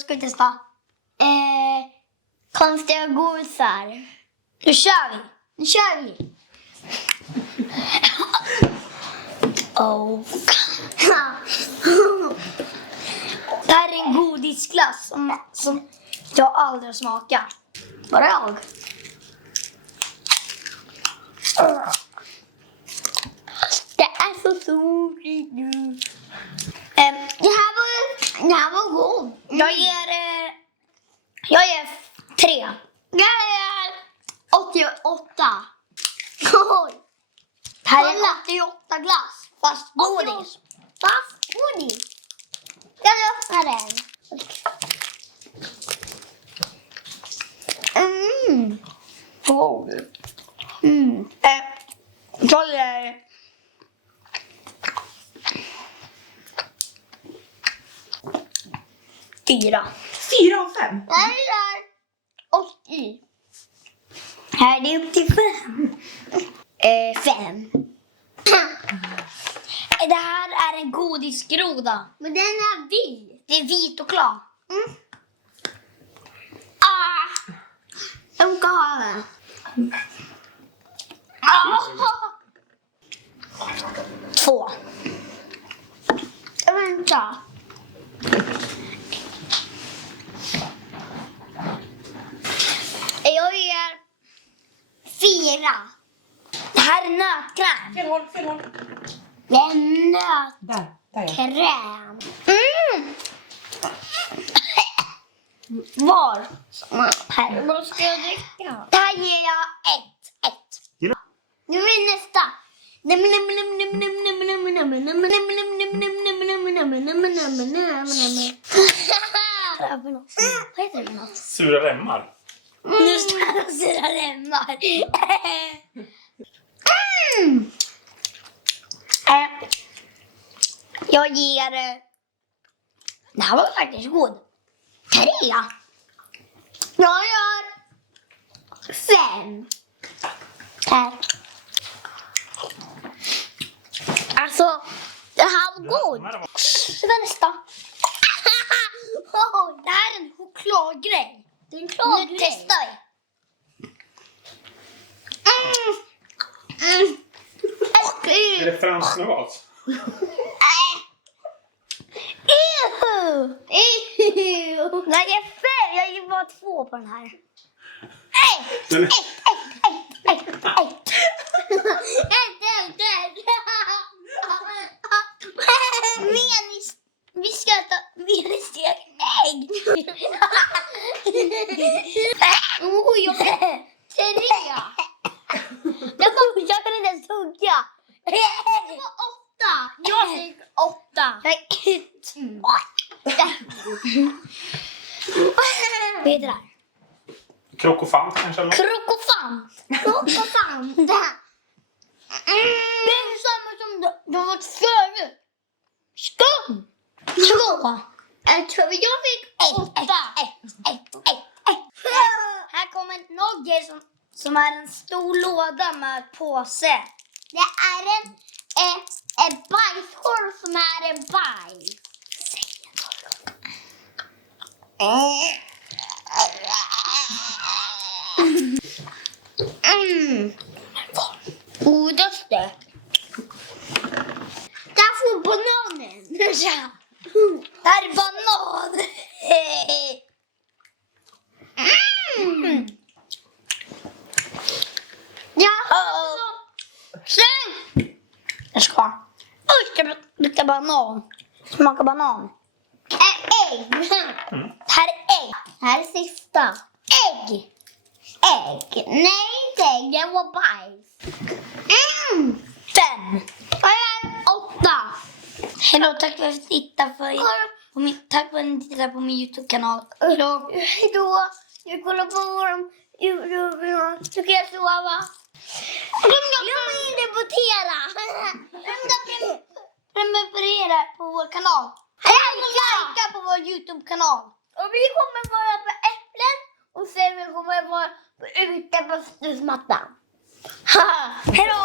ska vi testa? Konstiga godisar. Nu kör vi. Oh. Det här är en godisglass som jag aldrig har smakat. Bara jag. Det är så roligt nu. Det här var god. Jag ger 3. Jag är 88. Oj. Det här är 88 glass. Fast godis. Fast godis. Jag öppnar den. Jag ger 4. 4 av 5. Det här är 80. Här är det upp till 5. 5. Det här är en godisgroda. Men den är vit. Det är vit och klar. Jag ska ha den. 2. Vänta. Jag ger 4. Det här är nötkräm. Fel håll. Det är nötkräm. Där ja. Var? Här. Vad ska jag dricka? Det här ger jag 1. Nu är nästa. Vad heter det för något? Sura remmar. Nu står jag och sura remmar. Jag ger... Det här var faktiskt god. 3. Jag gör 5. Här. Alltså, det här var god. Det var nästa. Det här är en chokladgrej. Det är en chokladgrej. Nu testar vi. Är det fransk nougat? Nej, jag är 5. Jag ger bara 2 på den här. Vi ska äta menistek ägg. Jag fick 3. Jag kan inte ens tugga. Jag fick 8. Jag fick 8. Vad heter det här? Krokofant kanske? Eller? Krokofant. Det är samma som de var förut. Skum. 2. Jag tror jag fick 8. Här kommer en nogger som är en stor låda med påse. Det är en bajskorv som är en bajs. Godaste. Där får bananen. Det här är banan. Sen. Jag ska. Ska lukta banan. Smaka banan. Ägg. Det här är ägg. Det här är sista. Ägg. Nej, inte ägg. Det var bajs. 5. Jag är 8. Hejdå, tack för att du tittade tack för att ni tittade på min YouTube-kanal. Hejdå. Hejdå. Jag kollar på vår YouTube. Nu ska jag sova. Glöm inte votera. Prenumerera på vår kanal. Likea på vår YouTube-kanal. Och vi kommer vara på äpplen. Och sen vi kommer vara ute på snusmattan. Hejdå.